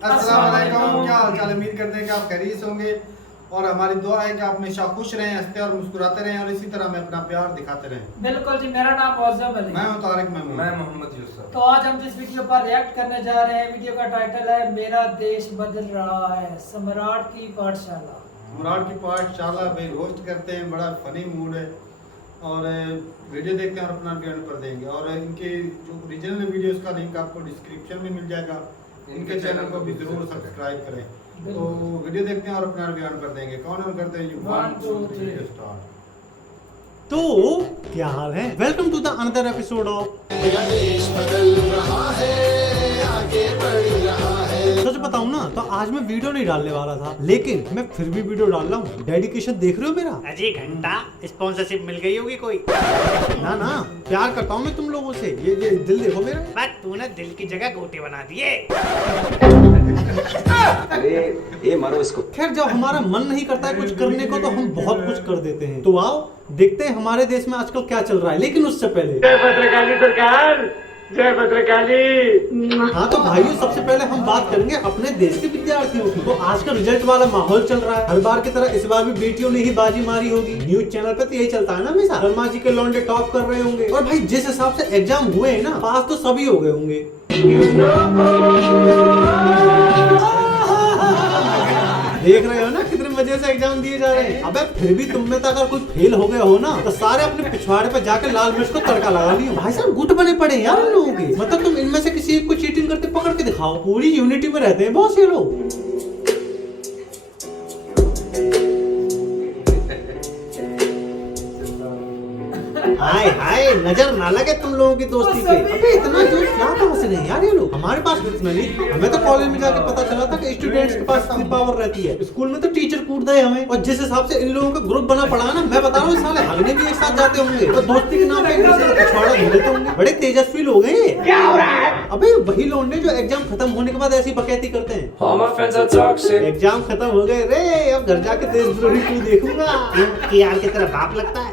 अस्सलाम वालेकुम, क्या हाल चाल। उम्मीद करते हैं कि आप खैरियत होंगे और हमारी दुआ है कि आप हमेशा खुश रहें, हंसते और मुस्कुराते रहें और इसी तरह हमें अपना प्यार दिखाते रहें। बिल्कुल जी, मेरा नाम मौजम अली। मैं हूं तारिक महमूद। मैं मोहम्मद यूसुफ। तो आज हम जिस वीडियो पर रिएक्ट करने जा रहे हैं, वीडियो का टाइटल है मेरा देश बदल रहा है, सम्राट की पाठशाला। सम्राट की पाठशाला भाई होस्ट करते हैं, बड़ा फनी मूड है और वीडियो देखते हैं और अपना रिव्यू पर देंगे। और इनके जो ओरिजिनल वीडियोस का लिंक आपको डिस्क्रिप्शन में मिल जाएगा, इनके चैनल को भी जरूर सब्सक्राइब करें। तो वीडियो देखते हैं और अपना रिव्यू पर देंगे। कौन ऑन करते हैं? 1 2 3 स्टार्ट। तो क्या हाल है, welcome to the another episode of सच बताऊं ना तो आज मैं वीडियो नहीं डालने वाला था, लेकिन मैं फिर भी वीडियो डाल रहा हूँ। डेडिकेशन देख रहे हो मेरा? अजी घंटा स्पॉन्सरशिप मिल गई होगी कोई। ना ना, प्यार करता हूँ मैं तुम लोगों से। ये दिल देखो मेरा। बस तूने दिल की जगह गोटे बना दिए। अरे ये मारो इसको। खैर, जब हमारा मन नहीं करता है कुछ करने को तो हम बहुत कुछ कर देते हैं। तो आओ देखते हैं हमारे देश में आजकल क्या चल रहा है। लेकिन उससे पहले जय भद्रकाली सरकार, जय भद्रकाली। हाँ तो भाइयों, सबसे पहले हम बात करेंगे अपने देश के विद्यार्थियों की। तो आज का रिजल्ट वाला माहौल चल रहा है। हर बार की तरह इस बार भी बेटियों ने ही बाजी मारी होगी। न्यूज चैनल पे तो यही चलता है ना हमेशा। शर्मा जी के लौंडे टॉप कर रहे होंगे। और भाई जिस हिसाब से एग्जाम हुए हैं ना, पास तो सभी हो गए होंगे। देख रहे हो ना कितने मजे से एग्जाम दिए जा रहे हैं। अबे फिर भी तुम में तो अगर कोई फेल हो गया हो ना तो सारे अपने पिछवाड़े पे जाके लाल मिर्च को तड़का लगा लियो। भाई साहब गुट बने पड़े हैं यार इन लोगों के। मतलब तुम इनमें से किसी एक को चीटिंग करते पकड़ के दिखाओ, पूरी यूनिटी में रहते हैं बहुत से लोग। हाय हाय, नजर ना लगे तुम लोगों की दोस्ती पे। अबे इतना जोश क्या कहां से नहीं यार ये लोग। हमारे पास इतना नहीं। हमें तो कॉलेज में जाके पता चला था कि स्टूडेंट्स के पास इतनी पावर रहती है। स्कूल में तो टीचर कूट दे हमें। और जिस हिसाब से इन लोगों का ग्रुप बना पड़ा है ना, मैं बता रहा हूँ साले हगने भी एक साथ जाते होंगे और दोस्ती के नाम पे एक दूसरे का पिछवाड़ा ढूंढ लेते होंगे। बड़े तेजस्वी लोग हैं ये। क्या हो रहा है? अबे वही लौंडे जो एग्जाम खत्म होने के बाद ऐसी बकैती करते हैं। All my friends are toxic. Exam खत्म हो गए रे, अब घर जाके देशद्रोही 2 देखूंगा। कि यार की तरह बाप लगता है।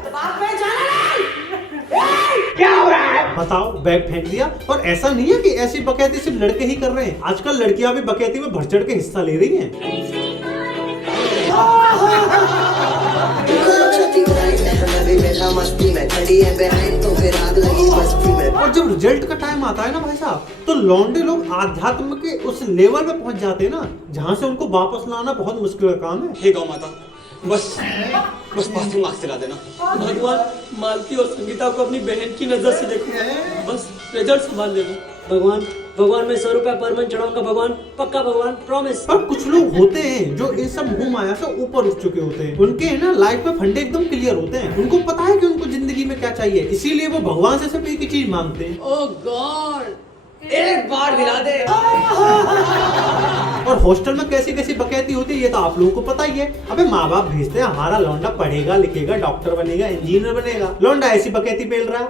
क्या हो रहा है? बताओ, बैग फेंक दिया। और ऐसा नहीं है कि ऐसी बकैती सिर्फ लड़के ही कर रहे हैं। आजकल लड़कियां भी बकैती में बढ़ चढ़ के हिस्सा ले रही हैं। और जब रिजल्ट का टाइम आता है ना भाई साहब, तो लौंडे लोग आध्यात्म के उस लेवल पे पहुंच जाते हैं ना, जहाँ से उनको वापस लाना बहुत मुश्किल का काम है। हे गौ माता, बस पासिंग मार्क्स दिला देना। भगवान, मालती और संगीता को अपनी बहन की नजर से देखो, बस रिजल्ट संभाल लेना। भगवान भगवान, मैं 100 रुपया पर मंथ चढ़ाऊंगा भगवान, पक्का भगवान, प्रॉमिस। पर कुछ लोग होते हैं जो इन सब मोह माया से ऊपर उठ चुके होते हैं। उनके है ना लाइफ में फंडे एकदम क्लियर होते हैं। उनको पता है कि उनको जिंदगी में क्या चाहिए, इसीलिए वो भगवान से सिर्फ एक ही चीज मांगते हैं। ओह गॉड, एक बार दिला दे। और हॉस्टल में कैसी कैसी बकैती होती है ये तो आप लोगों को पता ही है। अबे माँ बाप भेजते हैं हमारा लौंडा पढ़ेगा लिखेगा, डॉक्टर बनेगा, इंजीनियर बनेगा। लौंडा ऐसी बकैती पेल रहा है।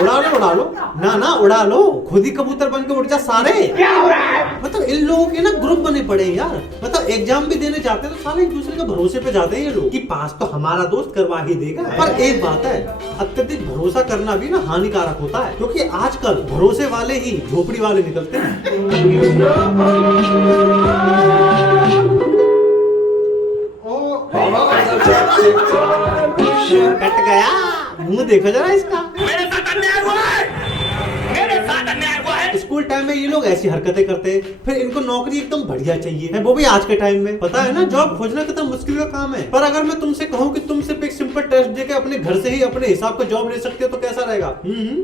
उड़ा लो ना ना, उड़ा लो, खुद ही कबूतर बन के उड़ जा सारे। क्या हो रहा है? मतलब इन लोगों के ना ग्रुप बने पड़े हैं यार। मतलब एग्जाम भी देने जाते हैं तो सारे एक दूसरे के भरोसे पे जाते हैं ये लोग कि पास तो हमारा दोस्त करवा ही देगा। पर एक बात है, अत्यधिक भरोसा करना भी ना हानिकारक होता है, क्योंकि आजकल भरोसे वाले ही झोपड़ी वाले निकलते हैं। कट गया मुंह, देखो जरा इसका। स्कूल टाइम में ये लोग ऐसी हरकतें करते हैं, फिर इनको नौकरी एकदम बढ़िया चाहिए, वो भी आज के टाइम में। पता है ना जॉब खोजना कितना मुश्किल का काम है। पर अगर मैं तुमसे कहूँ कि तुम सिर्फ एक सिंपल टेस्ट देके अपने घर से ही अपने हिसाब का जॉब ले सकते हो तो कैसा रहेगा?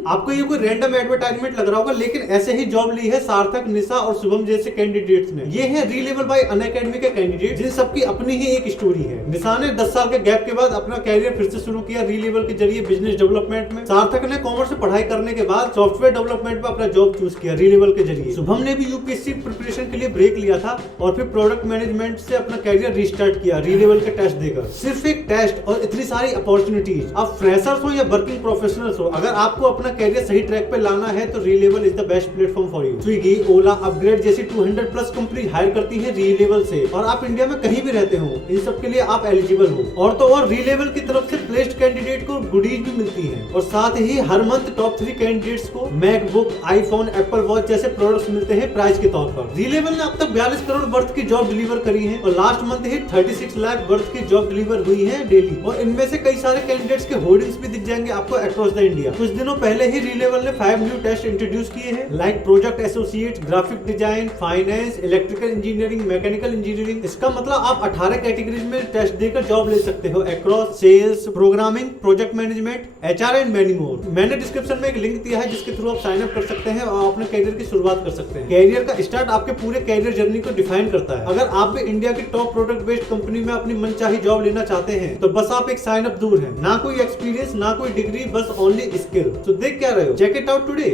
आपको ये कोई रैंडम एडवर्टाइजमेंट लग रहा होगा, लेकिन ऐसे ही जॉब ली है सार्थक, निशा और शुभम जैसे कैंडिडेट्स ने। ये है रीलेबल बाय अनअकैडमी के कैंडिडेट, जिन सबकी अपनी ही एक स्टोरी है। निशा ने 10 साल के गैप के बाद अपना कैरियर फिर से शुरू किया रीलेबल के जरिए बिजनेस डेवलपमेंट में। सार्थक ने कॉमर्स से पढ़ाई करने के बाद सॉफ्टवेयर डेवलपमेंट में अपना जॉब चूज किया। री लेवल के जरिए। शुभम ने भी यूपीएससी प्रिपरेशन के लिए ब्रेक लिया था और फिर प्रोडक्ट मैनेजमेंट से अपना कैरियर रिस्टार्ट किया री लेवल के टेस्ट देकर। सिर्फ एक टेस्ट और इतनी सारी अपॉर्चुनिटीज। आप फ्रेशर्स हो या वर्किंग प्रोफेशनल्स हो, अगर आपको अपना कैरियर सही ट्रैक पे लाना है तो री level is the best platform for you. Swiggy, Ola, upgrade जैसी 200 प्लस कंपनी हायर करती है री लेवल से, और आप इंडिया में कहीं भी रहते हो इन सब के लिए आप एलिजिबल हो। और तो और री लेवल की तरफ से प्लेस्ड कैंडिडेट को गुडीज भी मिलती है, और साथ ही हर मंथ टॉप 3 कैंडिडेट्स को मैकबुक, आईफोन, एप्पल वॉच जैसे प्रोडक्ट्स मिलते हैं प्राइस के तौर पर। री लेवल ने अब तक 42 करोड़ वर्थ की जॉब डिलीवर करी है, और लास्ट मंथ ही 36 लाख वर्थ की जॉब डिलीवर हुई है डेली। और इनमें से कई सारे कैंडिडेट्स के होर्डिंग्स भी दिख जाएंगे आपको अक्रॉस द इंडिया। कुछ दिनों पहले ही री लेवल ने 5 न्यू टेस्ट इंट्रोड्यूस किए हैं, like project associate, graphic design, finance, electrical engineering, mechanical engineering. इसका मतलब आप 18 कैटेगरीज में टेस्ट देकर जॉब ले सकते हो across sales, programming, project management, HR and many more. मैंने डिस्क्रिप्शन में एक लिंक दिया है जिसके थ्रू आप साइन अप कर सकते हैं और अपने कैरियर की शुरुआत कर सकते हैं। कैरियर का स्टार्ट आपके पूरे कैरियर जर्नी को डिफाइन करता है। अगर आप भी इंडिया की टॉप प्रोडक्ट बेस्ड कंपनी में अपनी मनचाही जॉब लेना चाहते हैं तो बस आप एक साइन अप दूर हैं। ना कोई एक्सपीरियंस, ना कोई डिग्री, बस ओनली स्किल। तो देख क्या रहे हो, चेक इट आउट टुडे।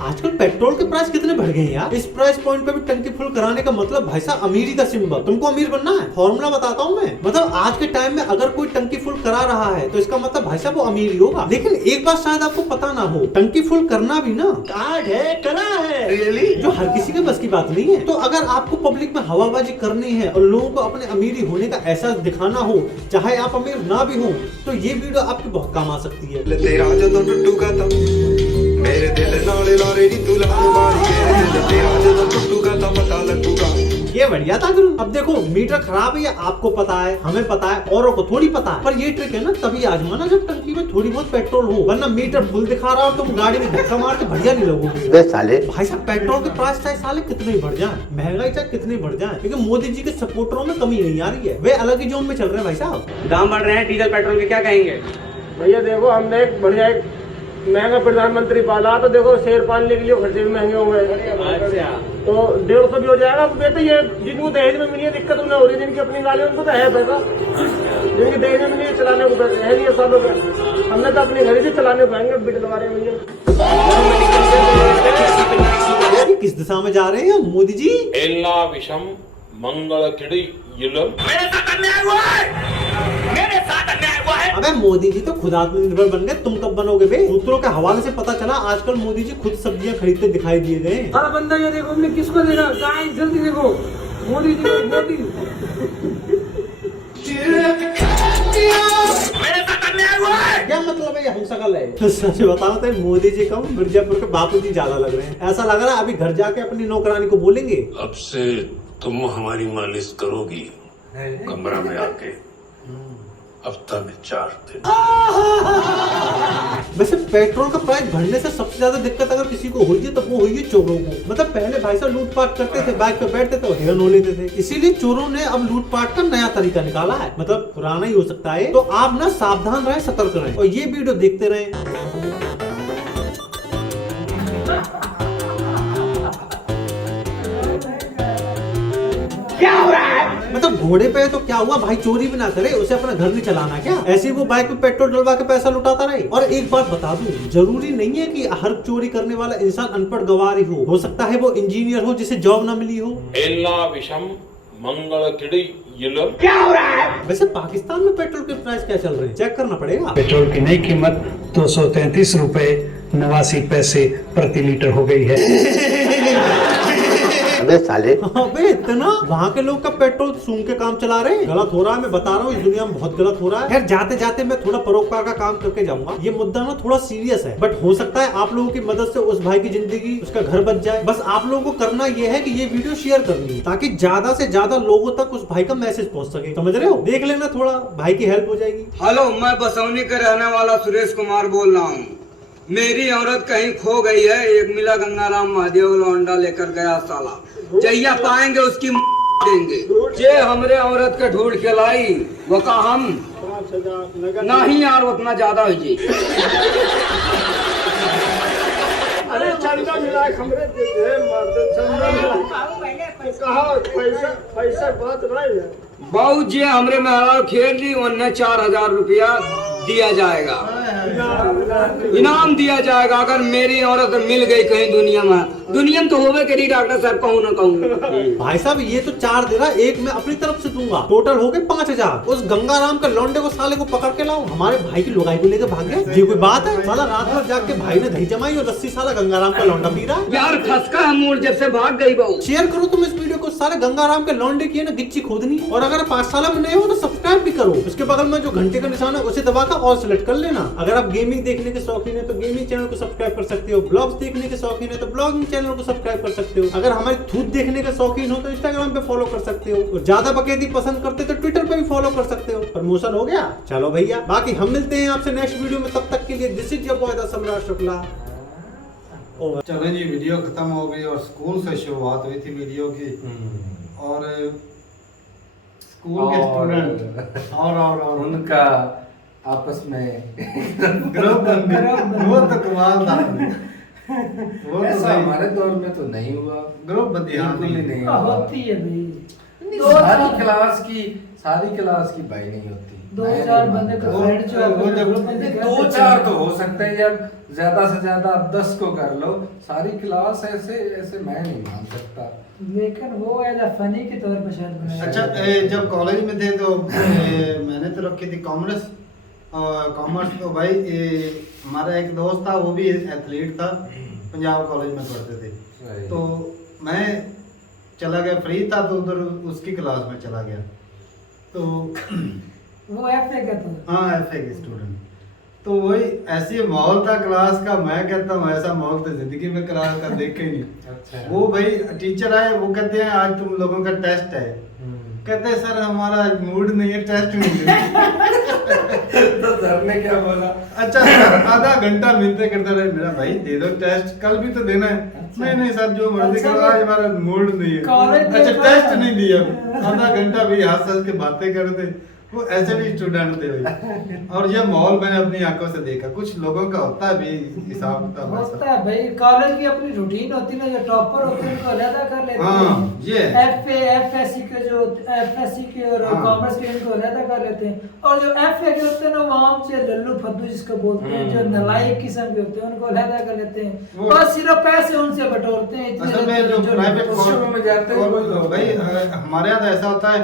आजकल पेट्रोल के प्राइस कितने बढ़ गए यार। इस प्राइस पॉइंट पे भी टंकी फुल कराने का मतलब भाई साहब अमीरी का सिंबल। तुमको अमीर बनना है, फॉर्मूला बताता हूँ मैं। मतलब आज के टाइम में अगर कोई टंकी फुल करा रहा है तो इसका मतलब भाई साहब वो अमीर ही होगा। लेकिन एक बात शायद आपको पता ना हो, टंकी फुल करना भी ना कार्ड है, कला है, रियली जो हर किसी के बस की बात नहीं है। तो अगर आपको पब्लिक में हवाबाजी करनी है और लोगों को अपने अमीरी होने का एहसास दिखाना हो, चाहे आप अमीर ना भी हो, तो ये वीडियो आपके बहुत काम आ सकती है। तेरा जदों टुटूगा ता मेरे दिल नाले लारे नी तू लाल मारी है, तेरा जदों टुटूगा ता पता लगूगा। ये बढ़िया था गुरु। अब देखो मीटर खराब है, आपको पता है, हमें पता है, औरों को थोड़ी पता है। पर ये ट्रिक है ना तभी आजमाना जब टंकी में थोड़ी बहुत पेट्रोल हो, वरना मीटर फुल दिखा रहा हो तुम गाड़ी में धक्का मार के बढ़िया नहीं लगोगे साले। भाई साहब पेट्रोल के प्राइस चाहे साले कितने बढ़ जाए, महंगाई चाहे कितनी बढ़ जाए, लेकिन मोदी जी के सपोर्टरों में कमी नहीं आ रही है। वे अलग ही जोन में चल रहे हैं भाई साहब। दाम बढ़ रहे हैं डीजल पेट्रोल के, क्या कहेंगे भैया? देखो हमने एक बढ़िया एक महंगा प्रधानमंत्री पाला, तो देखो शेर पालने के लिए खर्चे भी महंगे हो गए। अच्छा तो 150 भी हो जाएगा। बेटे ये जिनको दहेज में मिली है दिक्कत उन्हें हो रही है, जिनकी अपनी गाड़ी उनको तो है पैसा, जिनकी दहेज में मिली है चलाने को पैसे है नहीं है सालों में। हमने तो अपनी खरीदी चलाने को आएंगे बिट दबा रहे हैं। किस दिशा में जा रहे हैं मोदी जी? एल्ला विषम मंगल किड़ी युलम। मेरे साथ अन्याय हुआ है, मेरे साथ अन्याय हुआ है। अबे मोदी जी तो खुद आत्मनिर्भर बन गए, तुम कब बनोगे बे? सूत्रों के हवाले से पता चला आजकल मोदी जी खुद सब्जियां खरीदते दिखाई दिए गए। सारा बंदा ये देखो हमने किसको देखा, गाइस जल्दी देखो मोदी जी को, मोदी। मेरे साथ अन्याय हुआ है। क्या मतलब है ये हम सकल है? सच बताओ तो मोदी जी कम मिर्जापुर के बापू जी ज्यादा लग रहे हैं। ऐसा लग रहा है अभी घर जाके अपनी नौकरानी को बोलेंगे, अब से तुम हमारी मालिश करोगी कमरा में आके हफ्ता में 4 दिन। वैसे पेट्रोल का प्राइस बढ़ने से सबसे ज्यादा दिक्कत अगर किसी को हुई है तो वो हुई है चोरों को। मतलब पहले भाई साहब लूटपाट करते थे, बाइक पे बैठते थे, हिरन हो लेते थे। इसीलिए चोरों ने अब लूटपाट का नया तरीका निकाला है। मतलब पुराना ही हो सकता है, तो आप ना सावधान रहें, सतर्क रहें और ये वीडियो देखते रहें। क्या हो रहा है? मतलब घोड़े पे है तो क्या हुआ भाई, चोरी भी ना करे, उसे अपना घर नहीं चलाना क्या? ऐसे ही वो बाइक पे पेट्रोल डलवा के पैसा लुटाता रहे। और एक बात बता दूं, जरूरी नहीं है कि हर चोरी करने वाला इंसान अनपढ़ गवार ही हो सकता है वो इंजीनियर हो जिसे जॉब ना मिली हो। एल्ला विषम मंगल किड़ी युलम। क्या हो रहा है? वैसे पाकिस्तान में पेट्रोल के प्राइस क्या चल रहे हैं, चेक करना पड़ेगा। पेट्रोल की नई कीमत 233 रुपए 89 पैसे प्रति लीटर हो गई है। अबे साले, अबे इतना वहाँ के लोग का पेट्रोल सूंघ के काम चला रहे हैं। गलत हो रहा है, मैं बता रहा हूँ, इस दुनिया में बहुत गलत हो रहा है। खैर जाते जाते मैं थोड़ा परोपकार का काम करके जाऊंगा। ये मुद्दा ना थोड़ा सीरियस है, बट हो सकता है आप लोगों की मदद से उस भाई की जिंदगी, उसका घर बच जाए। बस आप लोगों को करना ये है कि ये वीडियो शेयर करनी है ताकि ज्यादा से ज्यादा लोगों तक उस भाई का मैसेज पहुँच सके। समझ रहे हो? देख लेना, थोड़ा भाई की हेल्प हो जाएगी। हेलो, मैं बसौनी का रहने वाला सुरेश कुमार बोल रहा हूँ। मेरी औरत कहीं खो गई है, एक मिला गंगाराम महादेव लौंडा लेकर गया साला। जहिया पाएंगे उसकी देंगे। जे हमरे औरत के ढूंढ के लाई वो का हम नहीं यार, उतना ज्यादा हो जी। अरे चंदा मिला हमरे चंदा मिला कहा पैसा बात रही है। बहुत जे हमरे में खेल ली उन्हें 4000 रुपया दिया जाएगा, इनाम दिया जाएगा अगर मेरी औरत मिल गई कहीं दुनिया में। दुनिया में तो होवे करी डॉक्टर साहब कहूँ ना कहूँ। भाई साहब ये तो 4 दे रहा, एक मैं अपनी तरफ से दूंगा, टोटल हो गए 5000। उस गंगाराम के लौंडे को साले को पकड़ के लाओ, हमारे भाई की लुगाई को लेकर भाग गए, ये कोई बात है? साला रात भर जाग के भाई ने दही जमाई और लस्सी साला गंगाराम का लौंडा पी रहा है। यार खसका हम मूड जब से भाग गई बहू। शेयर करो तुम इस वीडियो को, सारे गंगाराम के लौंडे की है ना गिच्ची खोदनी। और अगर 5 साल में नए हो तो सब्सक्राइब भी करो, उसके बगल में जो घंटे का निशान है उसे दबाकर और सिलेक्ट कर लेना। अगर आप गेमिंग देखने के शौकीन है तो गेमिंग चैनल को सब्सक्राइब कर सकते हो, ब्लॉग्स देखने के शौकीन है तो ब्लॉगिंग चैनल को सब्सक्राइब कर सकते हो, अगर हमारी थूत देखने के शौकीन हो तो इंस्टाग्राम पे फॉलो कर सकते हो, और ज्यादा बकैती पसंद करते तो ट्विटर पे भी फॉलो कर सकते हो। प्रमोशन हो गया, चलो भैया। बाकी हम मिलते हैं आपसे नेक्स्ट वीडियो में, तब तक के लिए this is your boy the सम्राट शुक्ला। चलो जी, वीडियो खत्म हो गई और स्कूल से शुरुआत हुई थी वीडियो की। और स्कूल के स्टूडेंट और उनका आपस में ग्रुप बंदी, वो तो कमाल था। वो तो ऐसा हमारे दौर में तो नहीं हुआ, ग्रुप बंदी बिल्कुल ही नहीं हुआ। होती है भाई, सारी क्लास की भाई नहीं होती। 2-4 बंदे का फ्रेंड जो वो जब 2-4 तो हो सकते हैं, जब ज्यादा से ज्यादा 10 को कर लो, सारी क्लास ऐसे मैं नहीं मान सकता। लेकिन वो एज फनी के तौर पर शायद बनाया। अच्छा, जब कॉलेज में थे तो मैंने तो रखी थी कॉमर्स। तो भाई हमारा एक दोस्त था, वो भी एथलीट था, पंजाब कॉलेज में पढ़ते थे। तो मैं चला गया, फ्री था तो उधर उसकी क्लास में चला गया। तो वो एफए का था। हाँ, एफए के स्टूडेंट। तो वही ऐसी माहौल था क्लास का, मैं कहता हूँ ऐसा माहौल तो जिंदगी में क्लास का देखे नहीं। अच्छा। वो भाई टीचर आए, वो कहते हैं आज तुम लोगों का टेस्ट है। कहते हैं सर हमारा मूड नहीं है, टेस्ट नहीं है। तो सर ने क्या बोला? अच्छा सर, आधा घंटा मिलते करते रहे, मेरा भाई दे दो टेस्ट, कल भी तो देना है। नहीं सर जो मर्जी करो, आज हमारा मूड नहीं है। अच्छा टेस्ट नहीं दिया, आधा घंटा भी हंस हंस के बातें कर रहे थे। वो ऐसे भी स्टूडेंट थे भाई। और ये माहौल मैंने अपनी आंखों से देखा, कुछ लोगों का होता है भी हिसाब किताब होता है भाई। कॉलेज की अपनी रूटीन होती है ना, जो टॉपर होते हैं उनको अलग कर लेते हैं। ये एफएससी के जो एफएससी के और कॉमर्स के इनको अलग कर लेते हैं। और जो एफए के होते हैं ना, वहाँ से लल्लू फद्दू जिसको बोलते हैं, जो नालायक किस्म के होते हैं, उनको अलग कर लेते हैं और सिर्फ पैसे उनसे बटोरते हैं। असल में जो प्राइवेट में जाते हैं भाई, हमारे यहाँ तो ऐसा होता है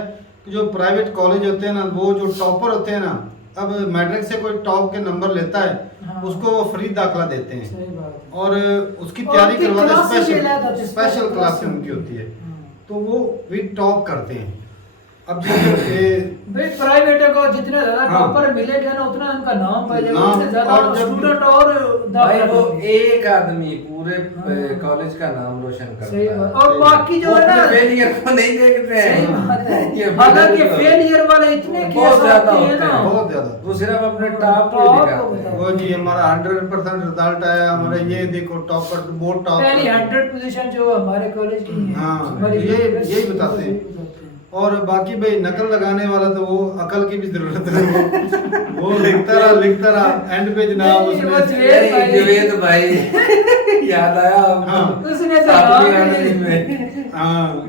जो प्राइवेट कॉलेज होते हैं ना, वो जो टॉपर होते हैं ना, अब मैट्रिक से कोई टॉप के नंबर लेता है, उसको वो फ्री दाखला देते हैं और उसकी तैयारी करवाते हैं। स्पेशल क्लास उनकी होती है, तो वो भी टॉप करते हैं। अब भाई प्राइवेट को जितने ज्यादा टॉपर मिलेगा ना, उतना उनका नाम बढ़ेगा, उससे ज्यादा स्टूडेंट और भाई वो एक आदमी पूरे कॉलेज का नाम रोशन करता है। और बाकी जो है ना, फेलियर को नहीं देखते हैं। हालांकि फेलियर वाले इतने बहुत ज्यादा होते हैं, बहुत ज्यादा। वो सिर्फ अपने टॉप को दिखाते हैं। वो जी हमारा 100% रिजल्ट आया, हमारा ये देखो टॉपर, वो टॉप पहली 100 पोजीशन जो हमारे कॉलेज की है। हाँ, यही बताते हैं। और बाकी भाई नकल लगाने वाला तो वो अकल की भी जरूरत है। वो लिखता रहा एंड पे जनाब उसने जुवेद भाई याद आया। उसने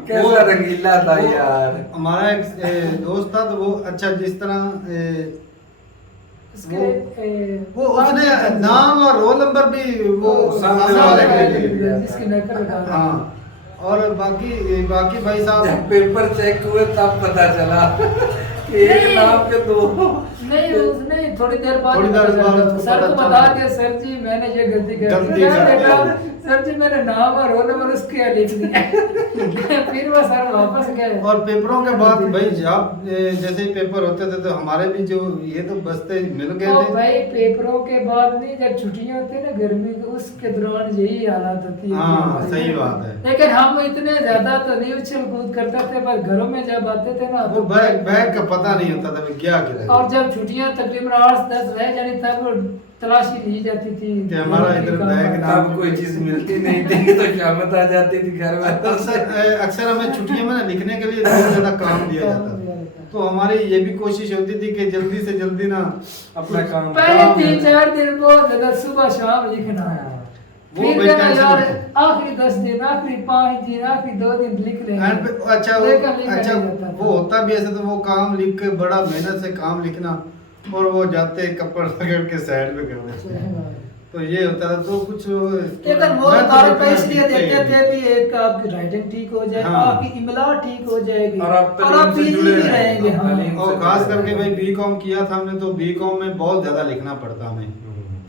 कैसा रंगीला था यार। हमारा एक दोस्त था, तो वो अच्छा जिस तरह वो उसने नाम और रोल नंबर भी वो सामने वाले के लिए। जिसकी नकल लगा। हाँ, और बाकी भाई साहब जब पेपर चेक हुए तब पता चला एक नाम के 2। नहीं उसने थोड़ी देर बाद सर को बता दिया, सर जी मैंने ये गलती कर दी। सर जी मैंने नाम और रोल नंबर उसके लिख दिया। फिर वो सर वापस गए। और पेपरों के बाद भाई जब जैसे ही पेपर होते थे तो हमारे भी जो ये तो बस्ते मिल गए थे भाई। पेपरों के बाद नहीं, जब छुट्टियां होती है ना गर्मी की, उसके दौरान यही हालत होती है। हाँ, सही बात है। लेकिन हम इतने ज्यादा तो नहीं उछल कूद करते थे, पर घरों में जब आते थे ना तो बैग का पता नहीं होता था क्या करें। और जब छुट्टियां तकरीबन 8-10 रह जानी तब तलाशी ली जाती थी कि हमारा इधर बैग ना, कोई चीज मिलती नहीं थी तो शामत आ जाती थी घर में। अक्सर हमें छुट्टियों में लिखने के लिए बहुत ज्यादा काम दिया जाता था, तो हमारी ये भी कोशिश होती थी कि जल्दी से जल्दी ना अपना काम पहले 3-4 दिन बहुत ज्यादा सुबह शाम लिखना है। फिर यार आखिरी 10 दिन, आखिरी 5 दिन, आखिरी 2 दिन लिख रहे हैं। अच्छा वो होता भी ऐसा, तो वो काम लिख के बड़ा मेहनत से काम लिखना और वो जाते कपड़ पकड़ के साइड पे कर देते। तो ये होता था। तो कुछ लेकिन वो मैं तो तारीफ इतना इसलिए दिखते देते ही थे भी एक आपकी राइटिंग ठीक हो जाए, हाँ। आपकी इमला ठीक हो जाएगी और आप तालीम से इजी जुड़े भी रहेंगे। रहेंगे। हाँ। तालीम से और खास जुड़े करके रहेंगे। भाई बीकॉम किया था हमने, तो बीकॉम में बहुत ज़्यादा लिखना पड़ता हमें।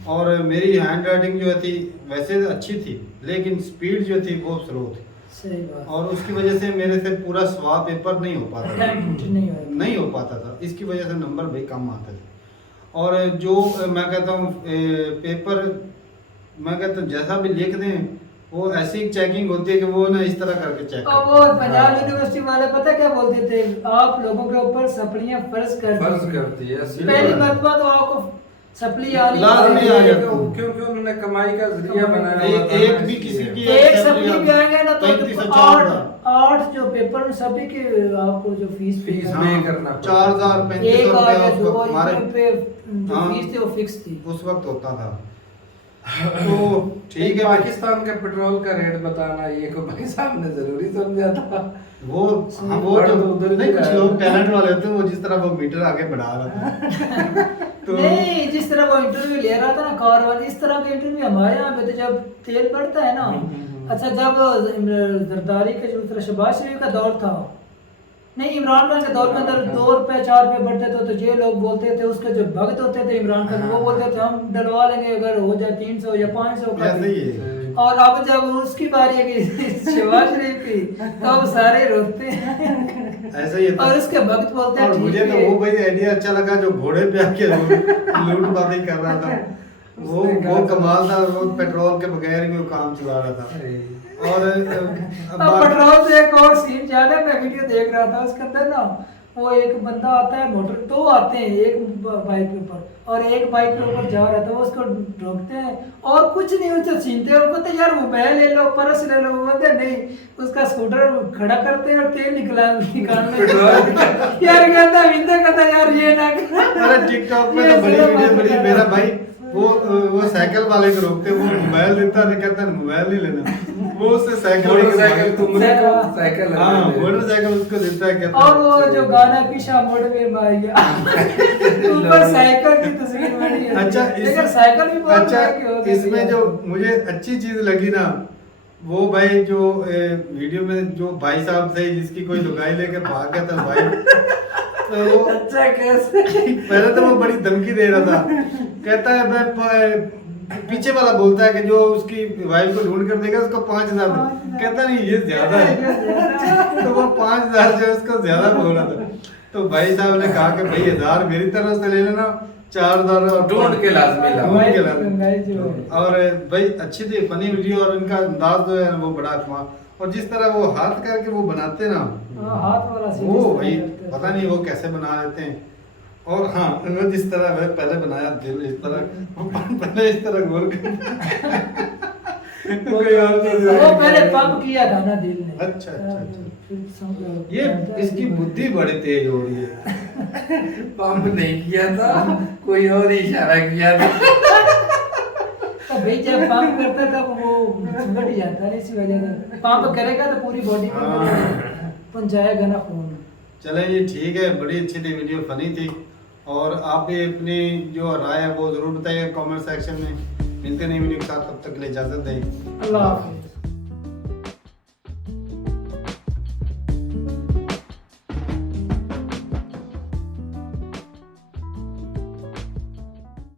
और मेरी हैंड राइटिंग जो थी वैसे अच्छी थी, लेकिन स्पीड जो थी वो स्लो थी, सही बात। और उसकी वजह से मेरे से पूरा सवाल पेपर नहीं हो पाता था, नहीं हो पाता था। इसकी वजह से नंबर भी कम आते थे। और जो मैं कहता हूँ पेपर, मैं कहता हूँ जैसा भी लिख दें वो ऐसी चेकिंग होती है कि वो ना इस तरह करके चेक और वो पंजाब यूनिवर्सिटी वाले पता क्या बोलते थे, आप लोगों के ऊपर सप्लियां फर्ज करती है। पहली मरतबा तो आपको सप्ली आनी लाजमी आ जाती है। क्योंकि उन्होंने कमाई का जरिया बनाया हुआ था एक ना, भी इसलिए। किसी की एक सप्ली भी आएंगे ना तो 35,000 आठ जो पेपर में सभी के आपको जो फीस पे करना 4,000 एक 35,000 आया रुपया जो उस वक्त हमारे पे जो हाँ। फीस थी वो फिक्स थी उस वक्त होता था। तो ठीक है, पाकिस्तान के पेट्रोल का रेट बताना ये को भाई साहब ने जरूरी समझा था। वो हाँ, वो तो उधर नहीं, कुछ लोग टैलेंट वाले होते हैं, वो जिस तरह वो मीटर आगे बढ़ा रहा था तो नहीं, जिस तरह वो इंटरव्यू ले रहा था ना कार वाले, इस तरह के इंटरव्यू हमारे यहाँ पे तो जब तेल बढ़ता है ना, अच्छा जब जरदारी के जो तरह शहबाज शरीफ का दौर था, नहीं इमरान खान के दौर के अंदर 2 रुपए 4 रुपए बढ़ते थे, तो ये लोग बोलते थे, उसके जो भक्त होते थे इमरान खान, वो बोलते थे हम डलवा लेंगे अगर हो जाए 300 या 500 का। और अब जब उसकी बारी है कि शहबाज शरीफ की, तो अब सारे रोते हैं ऐसा ही और उसके भक्त बोलते हैं और मुझे तो वो भाई आइडिया अच्छा लगा जो घोड़े पे आके लूटपाती कर रहा था, वो कमाल था। वो पेट्रोल के बगैर ही वो काम चला रहा था। और पेट्रोल से एक और सीन याद है, मैं वीडियो देख रहा था, उसके अंदर ना वो एक बंदा आता है, मोटर दो आते हैं एक बाइक के ऊपर और एक बाइक के ऊपर जा रहा था, वो उसको रोकते हैं और कुछ नहीं उससे छीनते हैं, वो कहते यार मोबाइल ले लो, पर्स ले लो, वो बोलते नहीं, उसका स्कूटर खड़ा करते हैं और तेल निकालने यार कहता यार ये ना अरे टिकटॉक पे तो बड़ी वीडियो बड़ी, मेरा भाई वो साइकिल वाले को रोकते, वो मोबाइल देता है, कहता है मोबाइल नहीं लेना, वो उससे साइकिल साइकिल हाँ मोटरसाइकिल उसको देता है, कहता और वो जो गाना पीछा मोड़ में मारिया ऊपर साइकिल की तस्वीर बनी है। अच्छा लेकिन साइकिल भी बहुत अच्छा महंगी हो गई इसमें है। जो मुझे अच्छी चीज लगी ना, वो भाई जो वीडियो में जो भाई साहब थे जिसकी कोई लुगाई लेके भाग गया था भाई, तो वो अच्छा कैसे पहले तो वो बड़ी धमकी दे रहा था, कहता है मैं पीछे वाला बोलता है कि जो उसकी वाइफ को ढूंढ कर देगा उसको 5,000, कहता नहीं ये ज्यादा है, तो वो 5,000 जो उसको ज्यादा बोल रहा था। तो भाई साहब ने कहा कि भाई 1,000 मेरी तरफ से ले लेना, 4,000 और ढूंढ के लाजमी लाओ। और भाई अच्छी थी फनी वीडियो, और इनका अंदाज जो है वो बड़ा कमाल, और जिस तरह वो हाथ करके वो बनाते ना, हाथ वाला वो भाई पता नहीं वो कैसे बना लेते हैं। और हाँ वो जिस तरह वह पहले बनाया दिल इस तरह, पहले इस तरह गोल वो पहले पंप किया था ना दिल ने। अच्छा ये इसकी बुद्धि बड़ी तेज हो रही है। पंप नहीं किया था, कोई और इशारा किया था। तो भाई जब पंप करता है तब वो घट जाता है, इसी वजह से पंप करेगा तो पूरी बॉडी पर पहुंचाएगा ना खून। चले ये ठीक है, बड़ी अच्छी थी वीडियो, फनी थी। और आप भी अपनी जो राय है वो जरूर बताइएगा कमेंट सेक्शन में। मिलते नहीं वीडियो के साथ, तब तक के लिए इजाजत दें। अल्लाह हाफिज़।